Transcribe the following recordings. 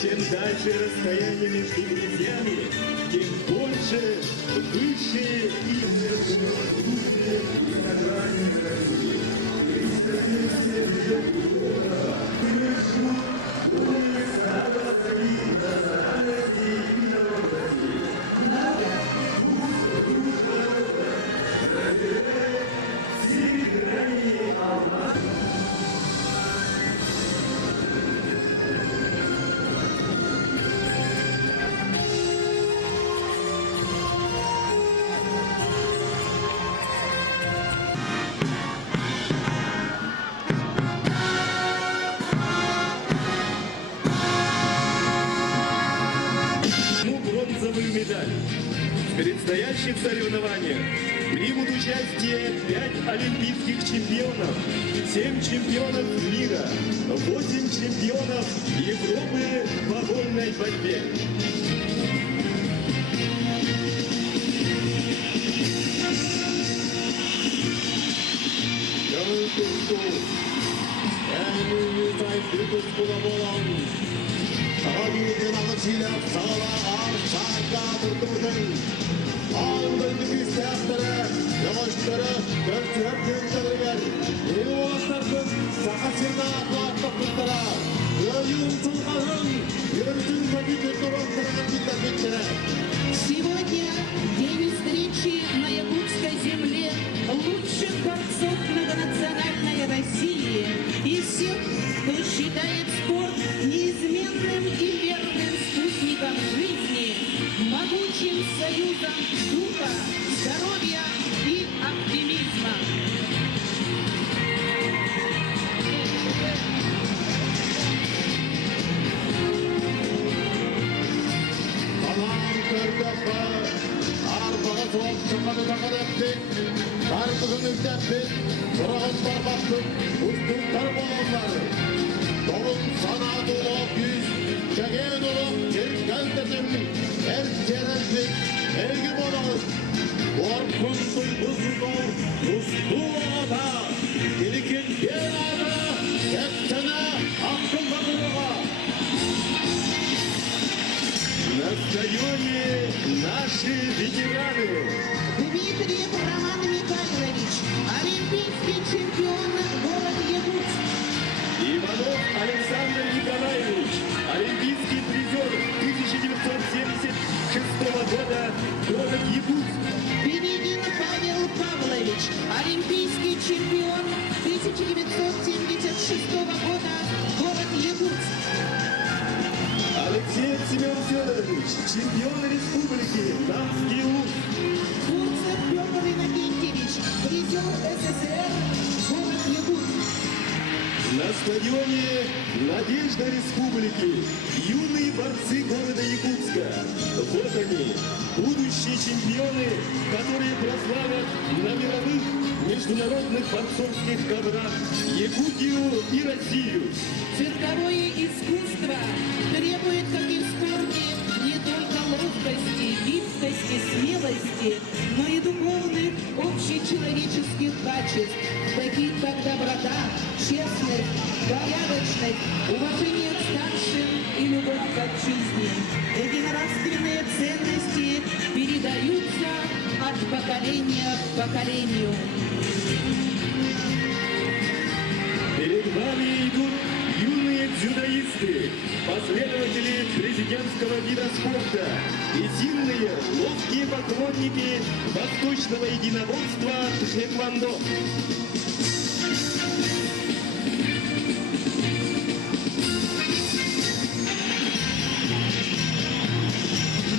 Чем дальше расстояние между друзьями, тем больше, выше и бронзовую медаль. В предстоящих соревнованиях примут участие 5 олимпийских чемпионов, 7 чемпионов мира, 8 чемпионов Европы по вольной борьбе. Ağabeyinin alıcıyla sağlar arşarda durdurdun. Ağabeyinin güçlükleri, yavaşları, görsüren güçleriler. Yeni olaslardır, sakasında atlatmak kutlara. Göğün tulgarın, yürüdün vakit durumlarına gitmektere. Сегодня день встречи на якутской земле лучших борцов многонациональной России и всех, кто считает спорт неизменным и верным спутником жизни, могучим союзом духа, здоровья и оптимизма. Soğuk çıkanı takar ettik, karpuzunu ücrettik, kırağızlar baktık, uçtuklar boğazları. Dolun sana dolu yüz, çekeğe dolu, çirken dedim, erkerenlik, ergim olalım. Korkun duygusuz ol, uslu oda, gelikin bir ada, hepsine hakkında durma. На стадионе наши ветераны. Дмитриев Роман Михайлович, олимпийский чемпион, город Якутск. Иванов Александр Николаевич, олимпийский призер 1976 года, город Якутск. Пенегин Павел Павлович, олимпийский чемпион 1976 года, город Якутск. Алексей Семен Федорович, чемпион республики, Дамский УЗ. Фурцев Петр Иннокентьевич, призер СССР, город Якутск. На стадионе «Надежда республики» юные борцы города Якутска. Вот они, будущие чемпионы, которые прославят на мировых международных борцовских коврах Якутию и Россию. Цирковое искусство требует, как и в спорте, не только ловкости, гибкости, смелости, но и духовных, общечеловеческих качеств, таких как доброта, честность, порядочность, уважение к старшим и любовь к жизни. Эти нравственные ценности передаются от поколения к поколению. Перед вами идут юные дзюдоисты, последователи президентского вида спорта и сильные, ловкие поклонники восточного единоборства тхэквондо.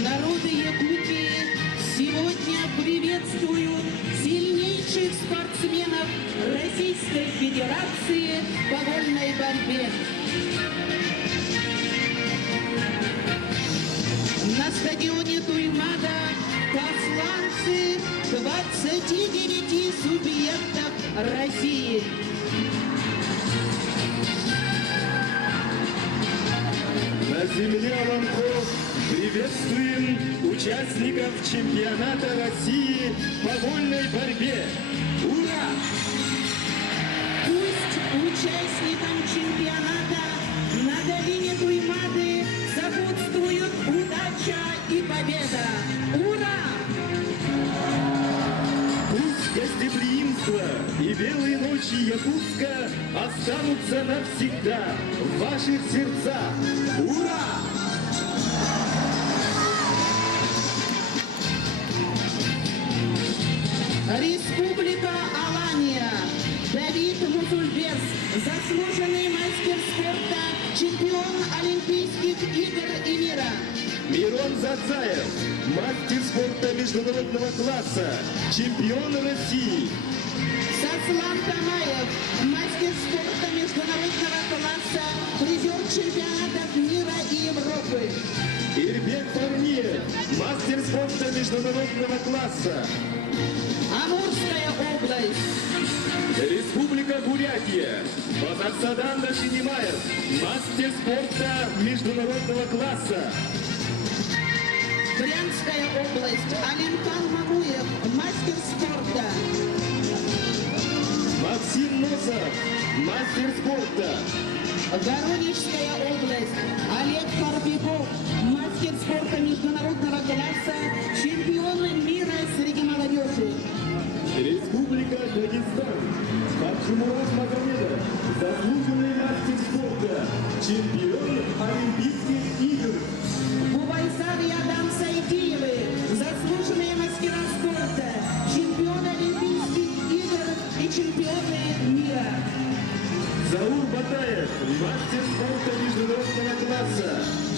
Народы Якутии сегодня приветствуют сильнейших спортсменов Российской Федерации по вольной борьбе. На стадионе Туймада посланцы 29 субъектов России. На земле Аламков приветствуем участников чемпионата России по вольной борьбе. Ура! Пусть участникам чемпионата на долине Туймады победа! Ура! Пусть гостеприимство и белые ночи Якутска останутся навсегда в ваших сердцах. Ура! Республика Алания. Давид Мусульбес, заслуженный мастер спорта, чемпион Олимпийских игр и мира. Мирон Зацаев, мастер спорта международного класса, чемпион России. Саслан Тамаев, мастер спорта международного класса, призер чемпионатов мира и Европы. Ирбек Парниев, мастер спорта международного класса. Амурская область. Республика Бурятия, Базарсадан Дашинимаев, мастер спорта международного класса. Брянская область. Алимхан Мамуев, мастер спорта. Максим Носов, мастер спорта. Воронежская область. Олег Парбеков, мастер спорта международного класса, чемпион мира среди молодежи. Республика Дагестан, Хаджимурат Магомедов, заслуженный мастер спорта, чемпион Олимпийских игр. Бубайсар и Адам Сайтиевы, заслуженные мастера спорта, чемпионы Олимпийских игр и чемпионы мира. Заур Батаев, мастер спорта международного класса,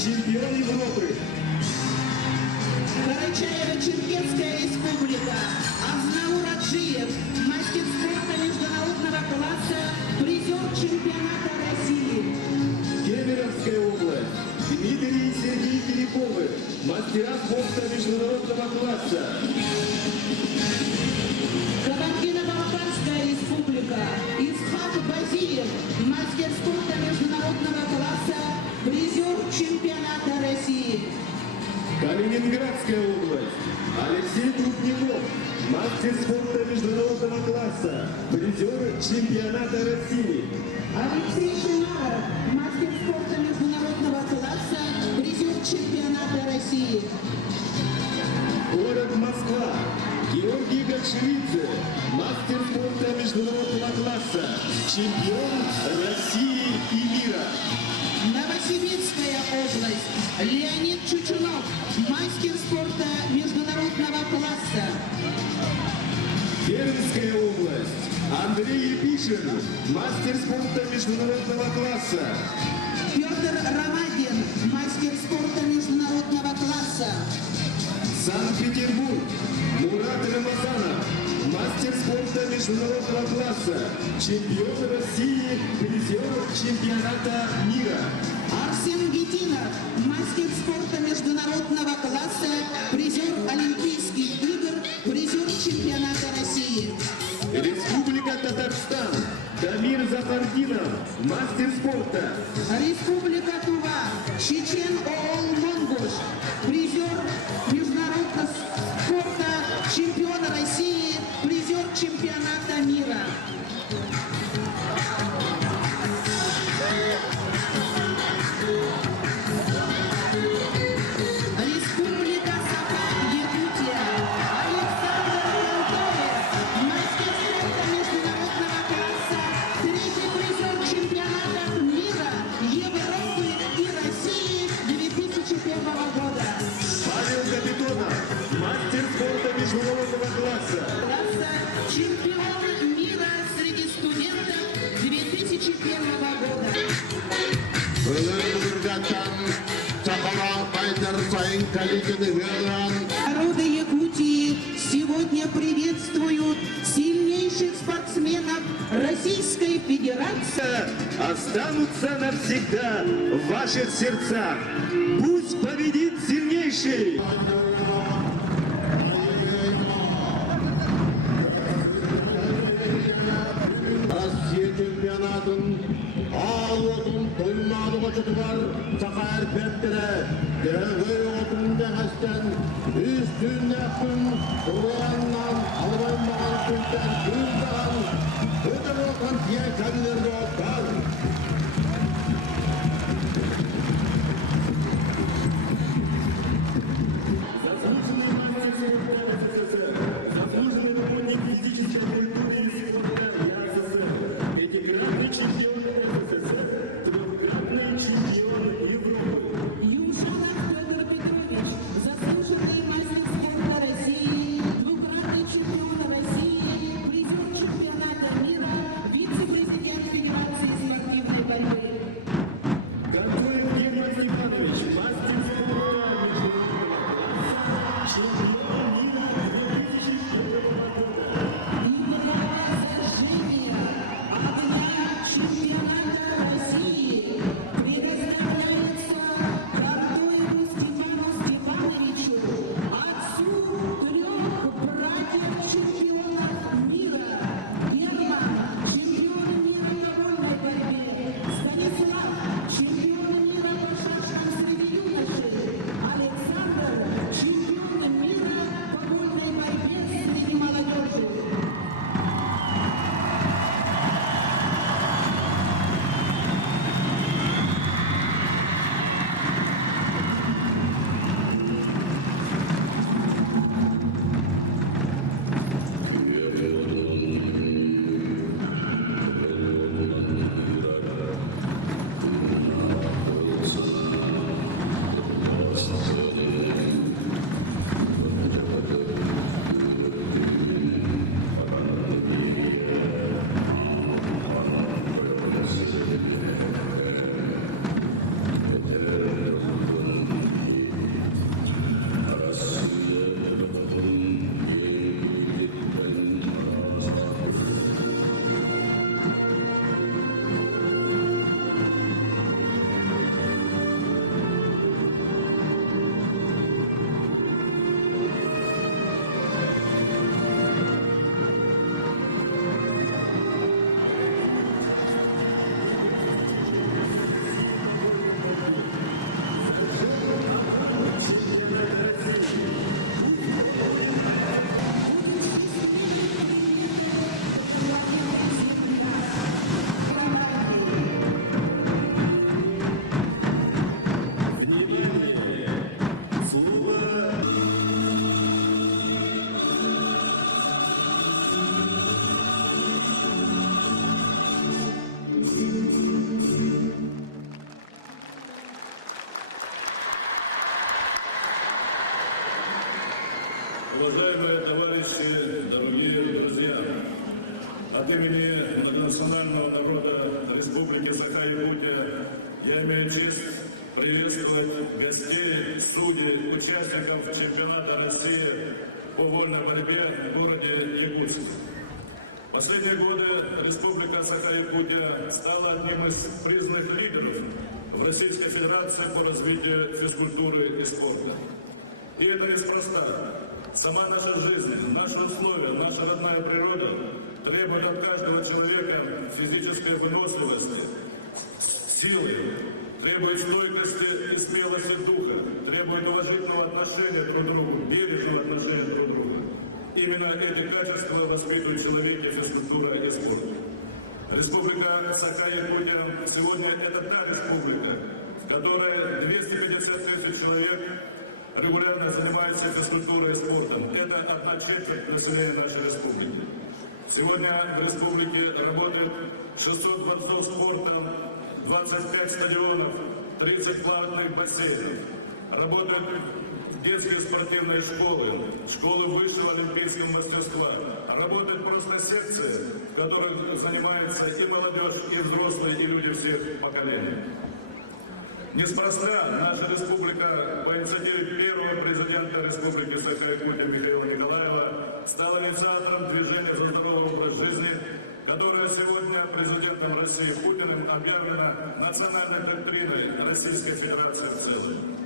чемпион Европы. Карачаево-Черкесская республика. Азнаур Аджиев, мастер спорта международного класса, призер чемпионата России. Кемеровская область, Дмитрий и Сергей Филипповы, мастера спорта международного класса. Кабардино-Балкарская республика. Исхак Базиев, мастер спорта международного класса, призер чемпионата России. Калининградская область, Алексей Трубников, мастер спорта международного класса, призер чемпионата России. Алексей Шумаров, мастер спорта международного класса, призер чемпионата России. Город Москва, Георгий Гольшевидзе, мастер спорта международного класса, чемпион России и мира. Новосибирская область. Леонид Чучунов, мастер спорта международного класса. Пермская область, Андрей Епишин, мастер спорта международного класса. Петр Ромадин, мастер спорта международного класса. Санкт-Петербург, Мурат Рамазанов, мастер спорта международного класса, чемпион России, призер чемпионата мира. Арсен Гетинов, мастер спорта международного класса, призер Олимпийских игр, призер чемпионата России. Республика Татарстан, Дамир Зафардинов, мастер спорта. Республика Тува, Чечен Оол Монгуш, призер международного спорта, чемпион России, призер чемпионата мира. Республика Саха, Якутия, Александр Янтоев, мастер спорта международного класса, третий призер чемпионатов мира, Европы и России 2001 года. Павел Капитонов, мастер спорта международного класса. Класса чемпион мира среди студентов 2001 года. Народы Якутии сегодня приветствуют сильнейших спортсменов Российской Федерации. Останутся навсегда в ваших сердцах. Пусть победит сильнейший! Россия чемпионатын ал отун тоймады қочытығар сақар пәттірі дәргөй отын дәғастен үстінде күн тұрғаннан албаймаған күнтен күндаған өтір отқан тия кәділерді оттар. Уважаемые товарищи, дорогие друзья, от имени многонационального народа Республики Саха-Якутия я имею честь приветствовать гостей, судей, участников чемпионата России по вольной борьбе в городе Якутск. В последние годы Республика Саха-Якутия стала одним из признанных лидеров в Российской Федерации по развитию физкультуры и спорта. И это неспроста. Сама наша жизнь, наши условия, наша родная природа требует от каждого человека физической выносливости, силы, требует стойкости и смелости духа, требует уважительного отношения друг к другу, бережного отношения друг к другу. Именно эти качества воспитывают в человеке физкультура и спорт. Республика Саха-Якутия сегодня это та республика, в которой 250 тысяч человек регулярно занимаются физкультурой и спортом. Это 1/4 населения нашей республики. Сегодня в республике работают 600 дворцов спорта, 25 стадионов, 30 плавательных бассейнов. Работают детские спортивные школы, школы высшего олимпийского мастерства. Работают просто секции, в которых занимаются и молодежь, и взрослые, и люди всех поколений. Неспроста наша республика по инициативе первого президента Республики Саха-Якутия Михаила Николаева стала инициатором движения за здоровый образ жизни, которое сегодня президентом России Путиным объявлено национальной доктриной Российской Федерации в целом.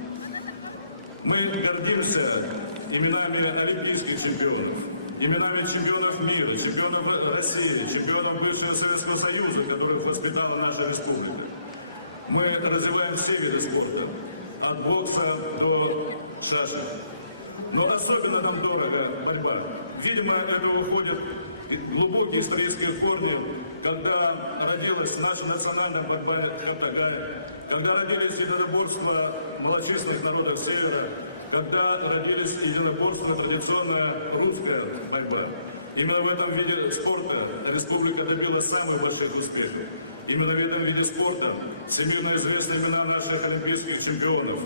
Мы гордимся именами олимпийских чемпионов, именами чемпионов мира, чемпионов России, чемпионов бывшего Советского Союза, которых воспитала наша республика. Мы развиваем все виды спорта, от бокса до шашек. Но особенно нам дорого борьба. Видимо, это уходит глубокие исторические корни, когда родилась наша национальная борьба Хатагая, когда родились единоборства малочисленных народов Севера, когда родились единоборства традиционная русская борьба. Именно в этом виде спорта республика добилась самых больших успехов. Именно в этом виде спорта всемирно известны имена наших олимпийских чемпионов.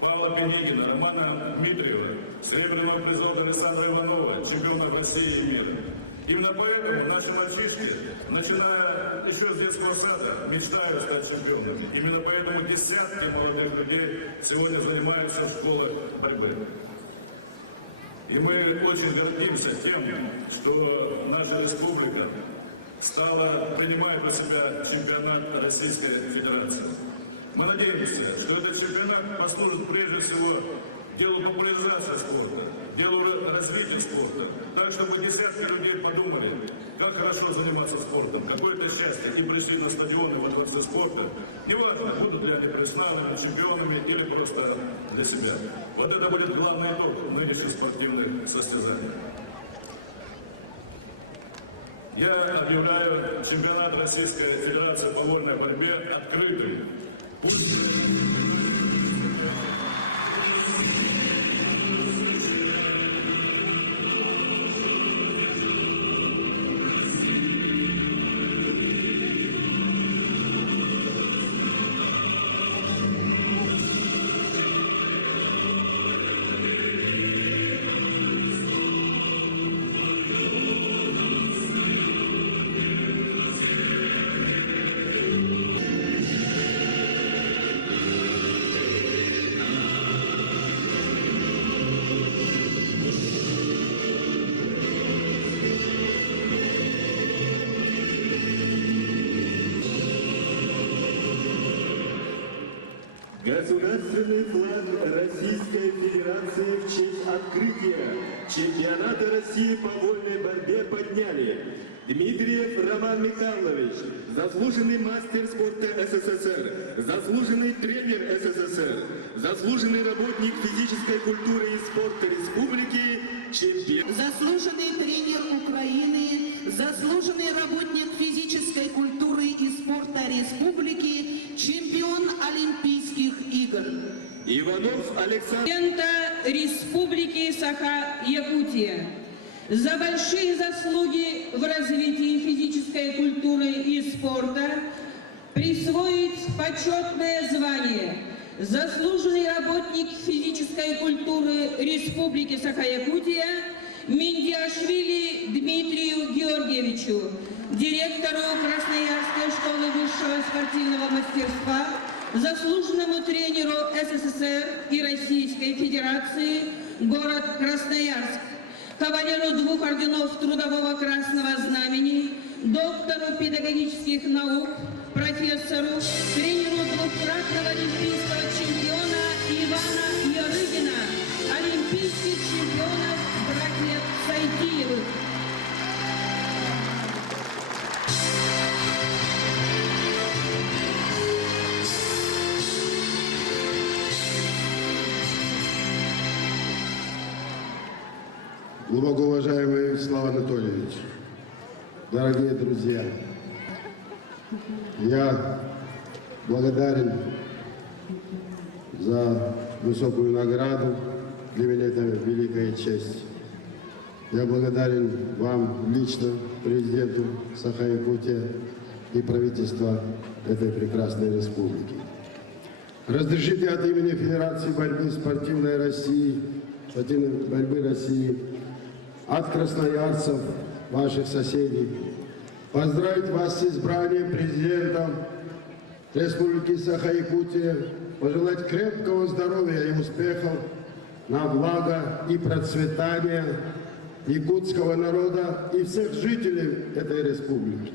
Павла Пеникина, Романа Дмитриева, серебряного призера Александра Иванова, чемпиона России и мира. Именно поэтому наши мальчишки, начиная еще с детского сада, мечтают стать чемпионами. Именно поэтому десятки молодых людей сегодня занимаются в школах борьбы. И мы очень гордимся тем, что наша республика принимает у себя чемпионат Российской Федерации. Мы надеемся, что этот чемпионат послужит прежде всего делу популяризации спорта, делу развития спорта, так, чтобы десятки людей подумали, как хорошо заниматься спортом, какое это счастье, и прийти на стадионы во дворце спорта. Неважно, будут ли они профессионалами, чемпионами или просто для себя. Вот это будет главный итог нынешних спортивных состязаний. Я объявляю чемпионат Российской Федерации по вольной борьбе открытым. Государственный флаг Российской Федерации в честь открытия чемпионата России по вольной борьбе подняли Дмитриев Роман Михайлович, заслуженный мастер спорта СССР, заслуженный тренер СССР, заслуженный работник физической культуры и спорта республики, чемпион. Заслуженный тренер Украины, заслуженный работник физической культуры и спорта республики, чемпион Олимпийских игр. Иванов Александр. Президента Республики Саха-Якутия за большие заслуги в развитии физической культуры и спорта присвоить почетное звание заслуженный работник физической культуры Республики Саха-Якутия Миндиашвили Дмитрию Георгиевичу, директору Красноярской школы высшего спортивного мастерства, заслуженному тренеру СССР и Российской Федерации, город Красноярск, кавалеру 2 орденов Трудового Красного Знамени, доктору педагогических наук, профессору, тренеру 2-кратного олимпийского чемпиона Ивана Ярыгина, олимпийских чемпионов братьев Сайтиевых. Глубоко уважаемый Вячеслав Анатольевич, дорогие друзья, я благодарен за высокую награду. Для меня это великая честь. Я благодарен вам лично, президенту Саха-Якутия и правительству этой прекрасной республики. Разрешите от имени Федерации борьбы спортивной России, спортивной борьбы России, от красноярцев, ваших соседей, поздравить вас с избранием президентом Республики Саха-Якутия, пожелать крепкого здоровья и успехов на благо и процветание якутского народа и всех жителей этой республики.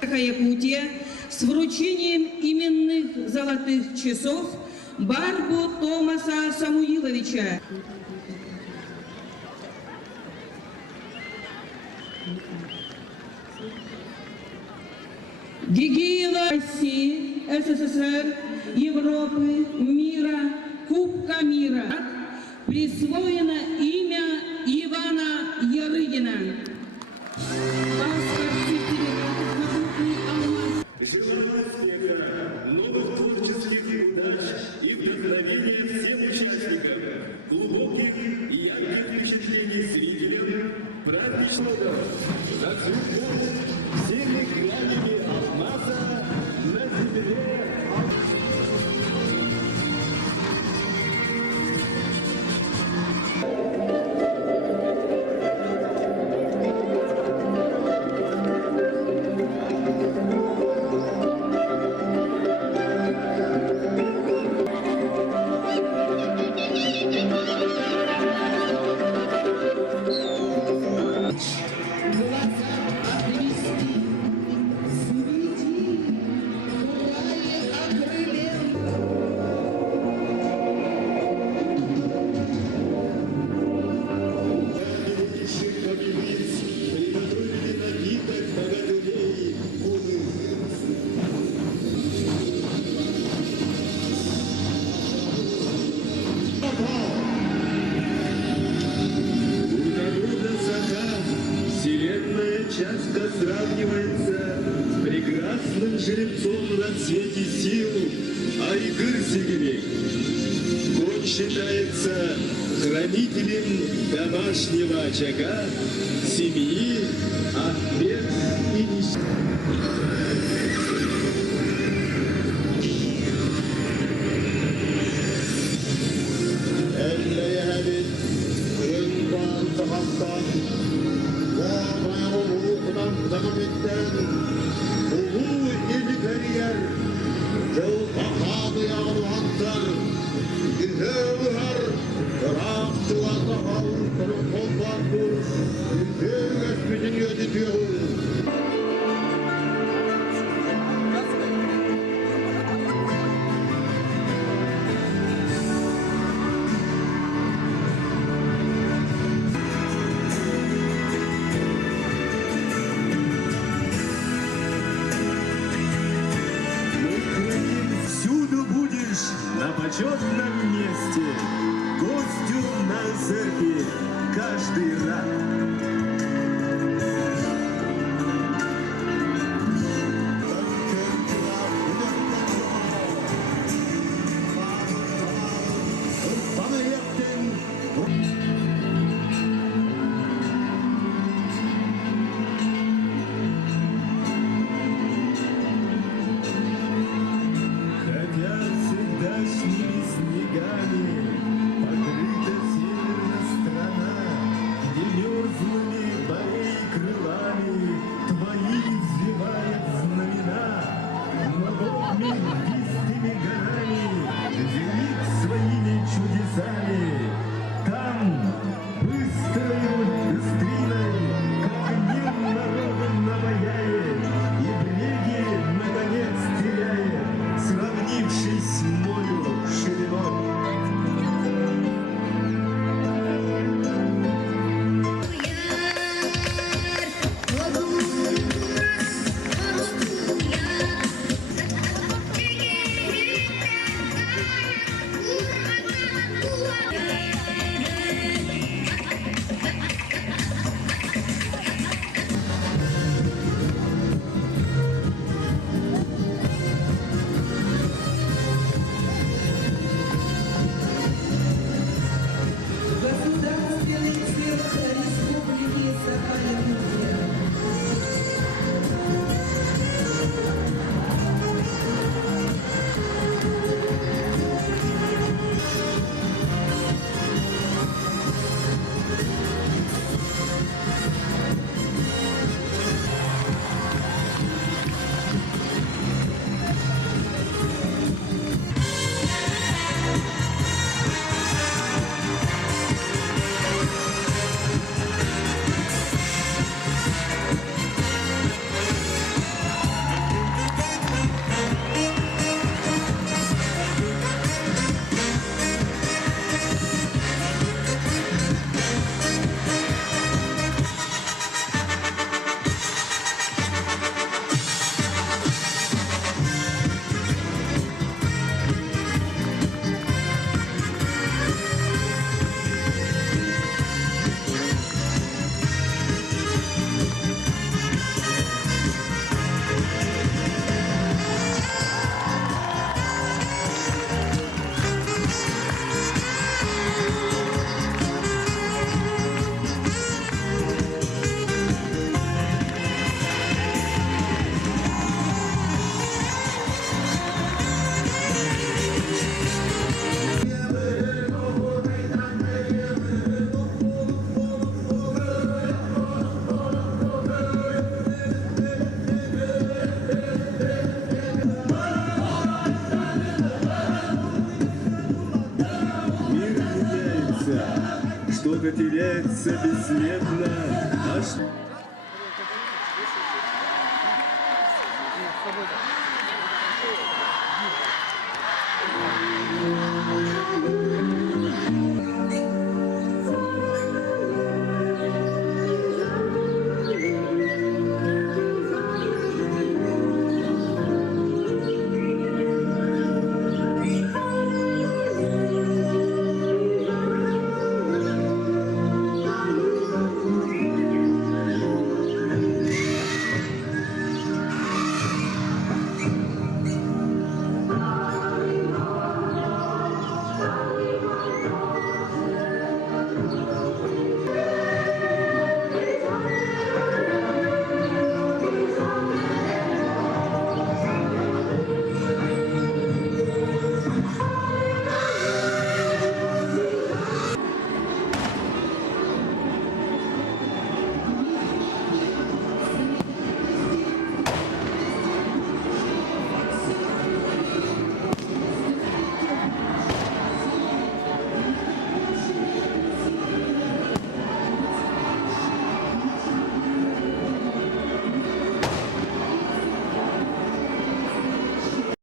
Саха-Якутия с вручением именных золотых часов Барбу Томаса Самуиловича. Гигиева России, СССР, Европы, мира, Кубка мира присвоено имя Ивана Ярыгина. Паспорт сертификат «Могутный алмаз». Желаю успеха, новых творческих удач и вдохновения всем участникам, глубоких и ярких впечатлений зрителям, практичного зацветать всеми гранями алмаза на земле. Вселенная часто сравнивается с прекрасным жеребцом на цвете сил, а игр сильней. Он считается хранителем домашнего очага, семьи, ответ и нищета. Всюду будешь на почетном месте, гостю на церкви каждый рад. Хотя сами. Там быстрою быстриной, как одним народом наваяет, и бреги, наконец, теряет, сравнившись с морю шириной. Государственный цирк Республики Саха-Якутия. Мир меняется, что-то теряется бесследно. А что...